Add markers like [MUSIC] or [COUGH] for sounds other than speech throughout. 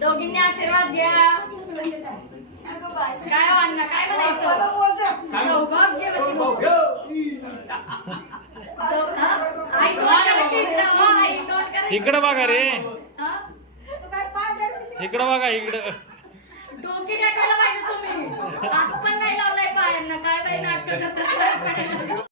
दोघींनी आशीर्वाद घ्या. काय हो अण्णा काय म्हणायचं? सौभाग्यवती हा? आई तोंड करा की इकडं, हो, बघा रे. हा? इकडं बघा इकडं. डोकी टाकायला पाहिजे तुम्ही. हात पण नाही लावलाय पायांना. काय बाई नाटक करतात?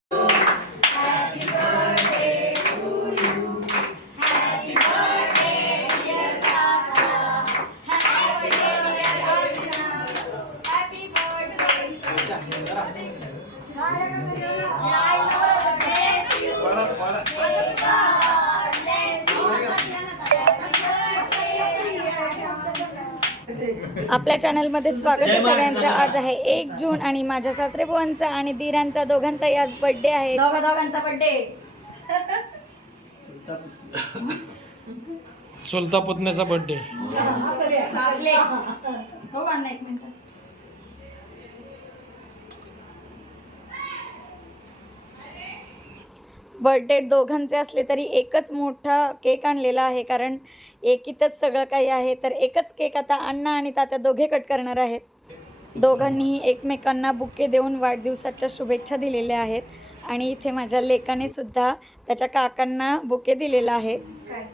आपल्या चॅनलमध्ये स्वागत आहे सगळ्यांचं. आज आहे एक जून आणि माझ्या सासरे बुवांचा आणि दिरांचा दोघांचाही आज बर्थडे आहे. दोघा दोघांचा बर्थडे चुलता पुतण्याचा बर्थडे आपले हो एक मिनिट. बर्थडे दोघांचे असले तरी एकच मोठा केक आणलेला आहे कारण एकीतच सगळं काही आहे तर एकच केक आता अण्णा आणि तात्या दोघे कट करणार आहेत. दोघांनीही एकमेकांना बुके देऊन वाढदिवसाच्या शुभेच्छा दिलेल्या आहेत आणि इथे माझ्या लेकाने सुद्धा त्याच्या काकांना बुके दिलेला आहे. नाही,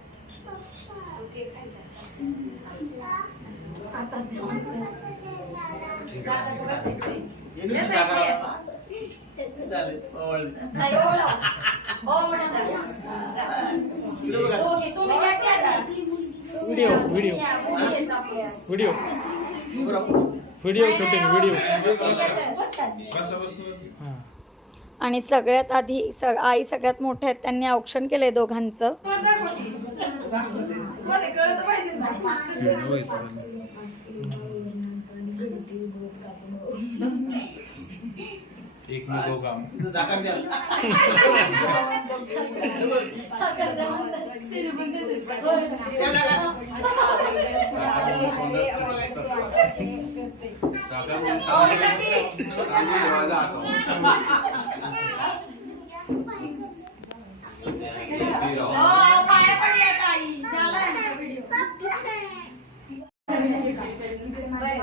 video video. Video video shooting video हां. आणि सगळ्यात आधी स आई सगळ्यात मोठ्या आहेत त्यांनी औक्षण केलंय दोघांचं. एक मी दोघा हो, [LAUGHS] पाया पडल्यात आई. झाला यांचा व्हिडिओ. पदर आपल्याला कोण? हे ये सुजा. तुम्ही काय?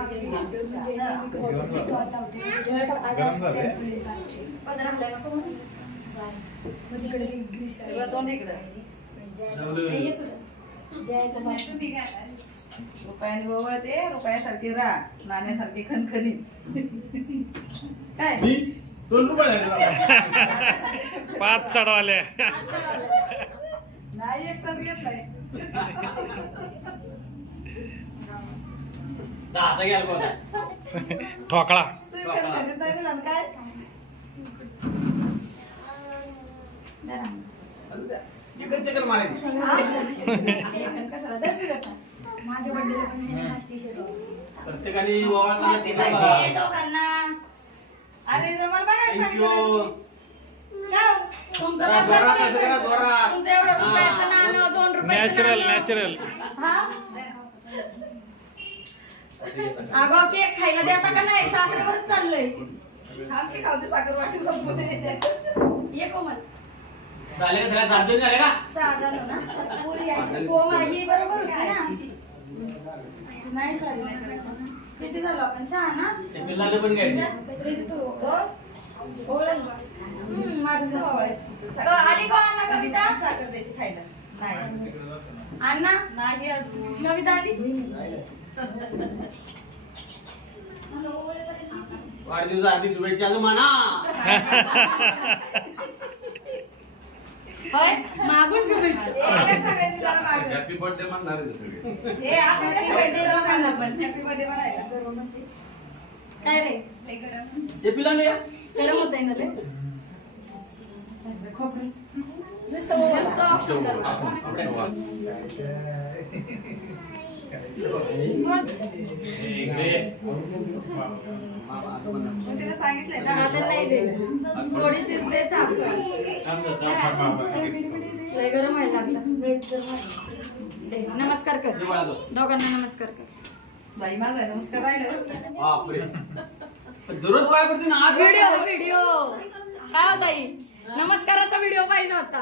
रुपयाने ओवळते रुपयासारखे रा नाण्यासारखे खणखणीत काय दोन रुपये. पाच चढवाल्या नाही एक तास घेतलाय. बघा ठोकळा मारायची. माझ्या पण हाच. प्रत्येकाने ओवाळताना टिपा. अरे बघायला Thank सांगितलं? तुमचं जरा कसं जोरात? असं करा, जोरात. तुमचं एवढं रुपयाचं नाणं, दोन रुपयाचं नॅचरल नाणं. नॅचरल हा? अगं केक खायला देता का नाही? साखरेवरच चाललंय. की खावते साखर वाटी संपू दे ये कोमल. झाले का सगळ्या सात जण झाले का? सहा झालो ना? कोमल ही बरोबर होती ना? आमची नाही चालली. नाही करायचं. किती झालो आपण? सहा ना? ते पिल्लाने पण घ्यायचे. किती तू? ओळख. माझं. तर आली का अण्णा कविता? साखर द्यायची खायला. नाही. अण्णा? नाही अजून. कविता आली? वाढदिवस हार्दिक शुभेच्छा ग म्हणा होय? मागून शुभेच्छा. हॅपी बर्थडे म्हणणार आहे सगळे. हे. काय रे? ते. गरम ना लय? नुसतं नुसतं गरम. दे, [LAUGHS] नमस्कार कर. दोघांना नमस्कार कर. बाई माझा नमस्कार राहिला व्हिडिओ व्हिडिओ काय होता ही नमस्काराचा व्हिडिओ पाहिजे होता.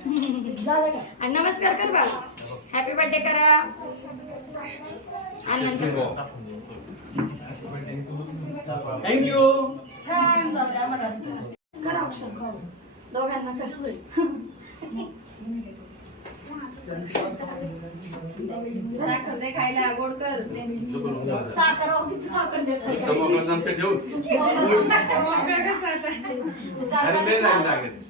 आणि नमस्कार कर बा हॅपी बर्थडे करा. आनंद थँक्यू छान जाऊ द्या मला करा अक्षर दोघांना करा साखर दे खायला गोड कर. साखर अहो, किती साखर देतात [LAUGHS]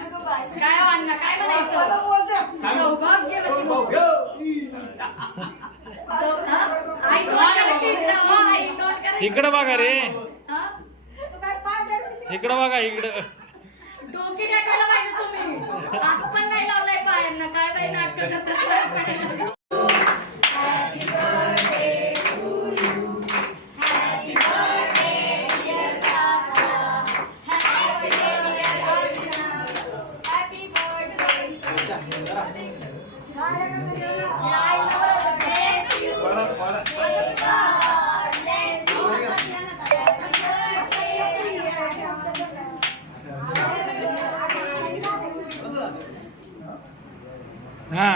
काय अण्णा काय म्हणायचं? सौभाग्यवती हा? आई तोंड करा की इकडं, हो, आई तोंड करा. की इकडं बघा रे. हा? इकडं बघा इकडं. डोकी टाकायला पाहिजे तुम्ही. हात पण नाही लावलाय पायांना. काय बाई नाटक करतात? ना.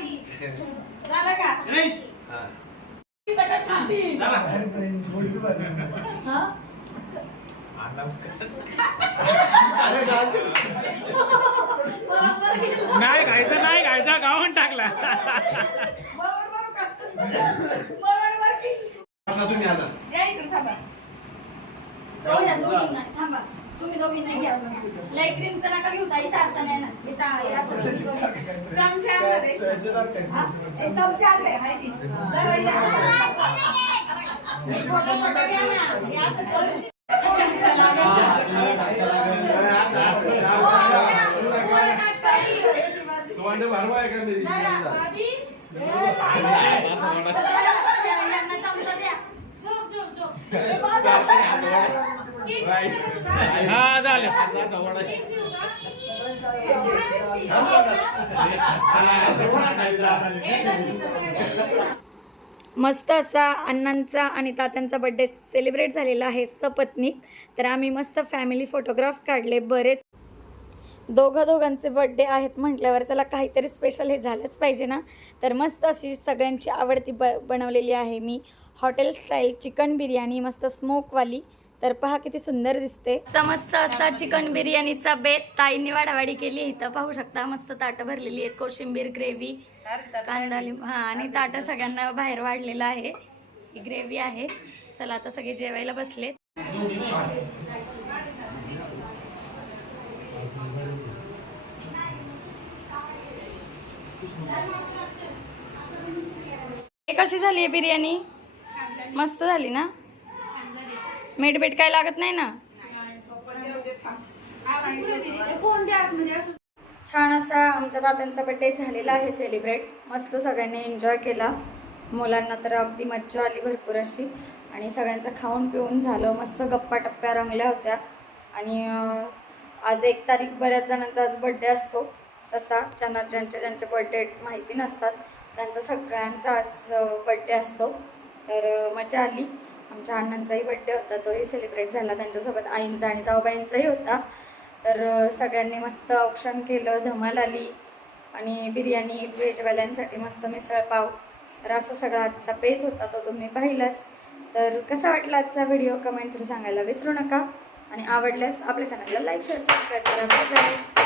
झालं का गणेश हा. ती सगळं खातील. हा? नाही खायचं नाही खायचा. गावून टाकला. तुम्ही आता थांबा. तुम्ही दोघींना घ्या. लय क्रीमचं नका घेऊ ताई चालता नाही ना. चमचा चमचा आणलाय, हाय ती. जरा या. हे छोटं छोटं घ्या ना. हे असं करून. चला, हा, हो, हो, घ्या. वर काढ ताई. तोंड भरवा आहे का मेरी जरा, भाभी. यांना चमचा द्या. झोप, झोप, झोप. हा झालं मस्त असा अण्णांचा आणि तात्यांचा बड्डे सेलिब्रेट झालेला आहे सपत्नी. तर आम्ही मस्त फॅमिली फोटोग्राफ काढले. बरेच दोघं दोघांचे बड्डे आहेत म्हटल्यावर चला काहीतरी स्पेशल हे झालंच पाहिजे ना. तर मस्त अशी सगळ्यांची आवडती ब बनवलेली आहे मी. हॉटेल स्टाईल चिकन बिर्याणी मस्त स्मोकवाली तर पहा किती सुंदर दिसते. मस्त असा चिकन बिर्याणीचा बेत ताईंनी वाडावाडी केली. इथं पाहू शकता मस्त ताटं भरलेली आहेत. कोशिंबीर ग्रेव्ही कांदा लिंब हां आणि ताटं सगळ्यांना बाहेर वाढलेलं आहे. ही ग्रेव्ही आहे. चला आता सगळे जेवायला बसले कशी झाली आहे बिर्याणी? मस्त झाली ना? मीठ बीठ काय लागत नाही ना? छान असा आमच्या तात्यांचा बड्डे झालेला आहे सेलिब्रेट मस्त सगळ्यांनी एन्जॉय केला. मुलांना तर अगदी मज्जा आली भरपूर अशी. आणि सगळ्यांचं खाऊन पिऊन झालं. मस्त गप्पा टप्प्या रंगल्या होत्या. आणि आज एक तारीख बऱ्याच जणांचा आज बड्डे असतो. तसा ज्यांना ज्यांच्या ज्यांचे बड्डे माहिती नसतात त्यांचा सगळ्यांचा आज बड्डे असतो. तर मजा आली. आमच्या अण्णांचाही बड्डे होता तोही सेलिब्रेट झाला. त्यांच्यासोबत आईंचा आणि जाऊबाईंचाही होता. तर सगळ्यांनी मस्त औक्षण केलं धमाल आली आणि बिर्याणी व्हेजवाल्यांसाठी मस्त मिसळपाव तर असं सगळा आजचा पेत होता तो तुम्ही पाहिलाच. तर कसा वाटला आजचा व्हिडिओ कमेंट थ्रू सांगायला विसरू नका. आणि आवडल्यास आपल्या चॅनलला लाईक शेअर सबस्क्राईब करा.